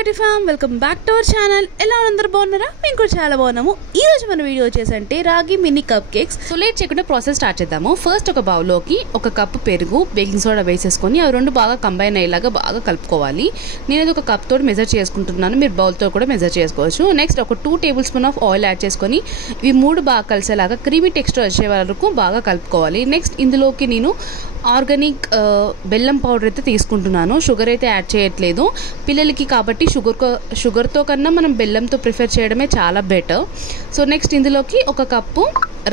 YT fam welcome back to our channel. ఎలా అందరూ బాగున్నారా? మేము కూడా చాలా బాగున్నాము. ఈ రోజు మన వీడియో వచ్చేసంటే రాగి mini cup cakes. So late చేయకుండా ప్రాసెస్ స్టార్ట్ చేద్దాము. ఫస్ట్ ఒక బౌల్లోకి ఒక కప్పు పెరుగు, బేకింగ్ సోడా వేసేసుకొని అవి రెండు బాగా కంబైన్ అయ్యేలాగా బాగా కలుపుకోవాలి. నేను ఒక కప్ తోటి మెజర్ చేసుకుంటున్నాను, మీరు బౌల్తో కూడా మెజర్ చేసుకోవచ్చు. నెక్స్ట్ ఒక 2 table spoon of oil add చేసుకొని ఇవి 3 బాగా కలిసేలాగా క్రీమీ టెక్స్చర్ వచ్చే వరకు బాగా కలుపుకోవాలి. నెక్స్ట్ ఇందులోకి నేను ఆర్గానిక్ బెల్లం పౌడర్ అయితే తీసుకుంటున్నాను. షుగర్ అయితే యాడ్ చేయట్లేదు పిల్లలకి కాబట్టి షుగర్తో కన్నా మనం బెల్లంతో ప్రిఫర్ చేయడమే చాలా బెటర్. సో నెక్స్ట్ ఇందులోకి ఒక కప్పు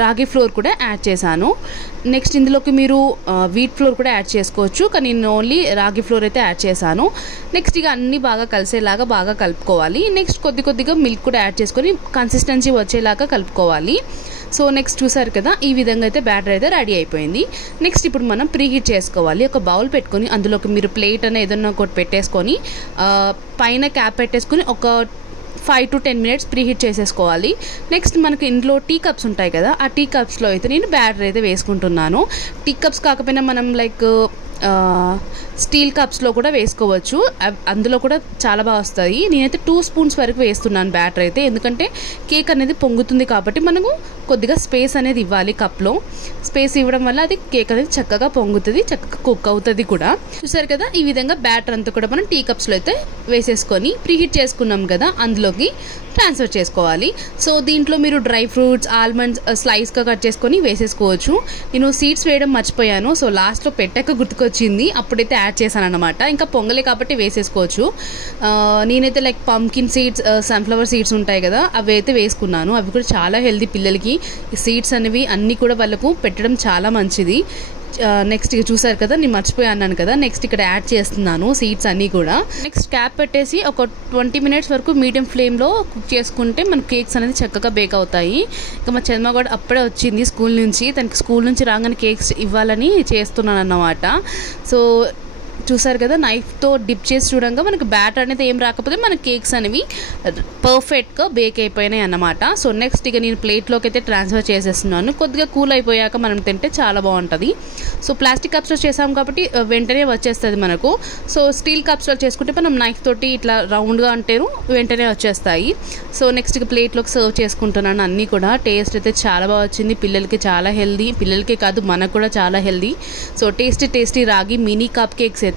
రాగి ఫ్లోర్ కూడా యాడ్ చేశాను. నెక్స్ట్ ఇందులోకి మీరు వీట్ ఫ్లోర్ కూడా యాడ్ చేసుకోవచ్చు, కానీ నేను ఓన్లీ రాగి ఫ్లోర్ అయితే యాడ్ చేశాను. నెక్స్ట్ ఇక అన్నీ బాగా కలిసేలాగా బాగా కలుపుకోవాలి. నెక్స్ట్ కొద్దిగా మిల్క్ కూడా యాడ్ చేసుకొని కన్సిస్టెన్సీ వచ్చేలాగా కలుపుకోవాలి. సో నెక్స్ట్ చూసారు కదా, ఈ విధంగా అయితే బ్యాటర్ అయితే రెడీ అయిపోయింది. నెక్స్ట్ ఇప్పుడు మనం ప్రీహీట్ చేసుకోవాలి. ఒక బౌల్ పెట్టుకొని అందులోకి మీరు ప్లేట్ అనే ఏదన్నా ఒకటి పెట్టేసుకొని పైన క్యాప్ పెట్టేసుకొని ఒక 5 to 10 minutes ప్రీహీట్ చేసేసుకోవాలి. నెక్స్ట్ మనకి ఇంట్లో టీ కప్స్ ఉంటాయి కదా, ఆ టీ కప్స్లో అయితే నేను బ్యాటర్ అయితే వేసుకుంటున్నాను. టీ కప్స్ కాకపోయినా మనం లైక్ స్టీల్ కప్స్లో కూడా వేసుకోవచ్చు, అందులో కూడా చాలా బాగా వస్తాయి. నేనైతే 2 స్పూన్స్ వరకు వేస్తున్నాను బ్యాటర్ అయితే, ఎందుకంటే కేక్ అనేది పొంగుతుంది కాబట్టి మనము కొద్దిగా స్పేస్ అనేది ఇవ్వాలి. కప్లో స్పేస్ ఇవ్వడం వల్ల అది కేక్ అనేది చక్కగా పొంగుతుంది, చక్కగా కుక్ అవుతుంది కూడా. చూసారు కదా, ఈ విధంగా బ్యాటర్ అంతా కూడా మనం టీ కప్స్లో అయితే వేసేసుకొని ప్రీహీట్ చేసుకున్నాం కదా అందులోకి ట్రాన్స్ఫర్ చేసుకోవాలి. సో దీంట్లో మీరు డ్రై ఫ్రూట్స్, ఆల్మండ్స్ స్లైస్గా కట్ చేసుకొని వేసేసుకోవచ్చు. నేను సీడ్స్ వేయడం మర్చిపోయాను, సో లాస్ట్లో పెట్టాక గుర్తుకొచ్చింది, అప్పుడైతే యాడ్ చేశాను అనమాట. ఇంకా పొంగలే కాబట్టి వేసేసుకోవచ్చు. నేనైతే like pumpkin seeds, sunflower seeds ఉంటాయి కదా, అవి అయితే వేసుకున్నాను. అవి కూడా చాలా హెల్దీ పిల్లలకి. ఈ సీడ్స్ అనేవి అన్నీ కూడా వాళ్ళకు పెట్టడం చాలా మంచిది. నెక్స్ట్ ఇక చూసారు కదా, నేను మర్చిపోయి అన్నాను కదా, నెక్స్ట్ ఇక్కడ యాడ్ చేస్తున్నాను సీడ్స్ అన్నీ కూడా. నెక్స్ట్ క్యాప్ పెట్టేసి ఒక 20 minutes వరకు మీడియం ఫ్లేమ్లో కుక్ చేసుకుంటే మన కేక్స్ అనేది చక్కగా బేక్ అవుతాయి. ఇంకా మా చంద్మ కూడా అప్పుడే వచ్చింది స్కూల్ నుంచి, తనకి స్కూల్ నుంచి రాగానే కేక్స్ ఇవ్వాలని చేస్తున్నాను అన్నమాట. సో చూసారు కదా, నైఫ్తో డిప్ చేసి చూడంగా మనకి బ్యాటర్ అనేది ఏం రాకపోతే మన కేక్స్ అనేవి పర్ఫెక్ట్గా బేక్ అయిపోయినాయి అన్నమాట. సో నెక్స్ట్ ఇక నేను ప్లేట్లోకి అయితే ట్రాన్స్ఫర్ చేసేస్తున్నాను. కొద్దిగా కూల్ అయిపోయాక మనం తింటే చాలా బాగుంటుంది. సో ప్లాస్టిక్ కప్స్లో చేసాం కాబట్టి వెంటనే వచ్చేస్తుంది మనకు. సో స్టీల్ కప్స్లో చేసుకుంటే మనం నైఫ్ తోటి ఇట్లా రౌండ్గా అంటేను వెంటనే వచ్చేస్తాయి. సో నెక్స్ట్ ఇక ప్లేట్లోకి సర్వ్ చేసుకుంటున్నాను. అన్నీ కూడా టేస్ట్ అయితే చాలా బాగా వచ్చింది. పిల్లలకి చాలా హెల్దీ, పిల్లలకే కాదు మనకు కూడా చాలా హెల్దీ. సో టేస్టీ రాగి మినీ కప్ కేక్స్ అయితే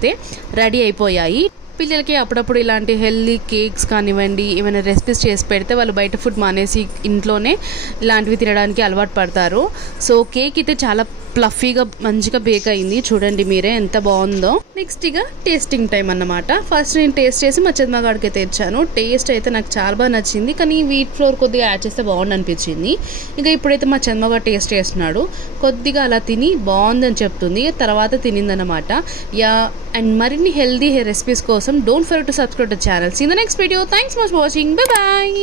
రెడీ అయిపోయాయి. పిల్లలకి అప్పుడప్పుడు ఇలాంటి హెల్దీ కేక్స్ కానివ్వండి, ఏమైనా రెసిపీస్ చేసి పెడితే వాళ్ళు బయట ఫుడ్ మానేసి ఇంట్లోనే ఇలాంటివి తినడానికి అలవాటు పడతారు. సో కేక్ అయితే చాలా ప్లఫీగా మంచిగా బేక్ అయింది, చూడండి మీరే ఎంత బాగుందో. నెక్స్ట్ ఇక టేస్టింగ్ టైం అన్నమాట. ఫస్ట్ నేను టేస్ట్ చేసి మా చంద్మగాడికి అయితే ఇచ్చాను. టేస్ట్ అయితే నాకు చాలా బాగా నచ్చింది, కానీ వీట్ ఫ్లోర్ కొద్దిగా యాడ్ చేస్తే బాగుంది అనిపించింది. ఇంకా ఇప్పుడైతే మా చంద్మగాడు టేస్ట్ చేస్తున్నాడు. కొద్దిగా అలా తిని బాగుందని చెప్తుంది, తర్వాత తినిందన్నమాట. అండ్ మరిన్ని హెల్దీ రెసిపీస్ కోసం don't forget to subscribe to channel. See in the next video. Thanks for watching. Bye bye.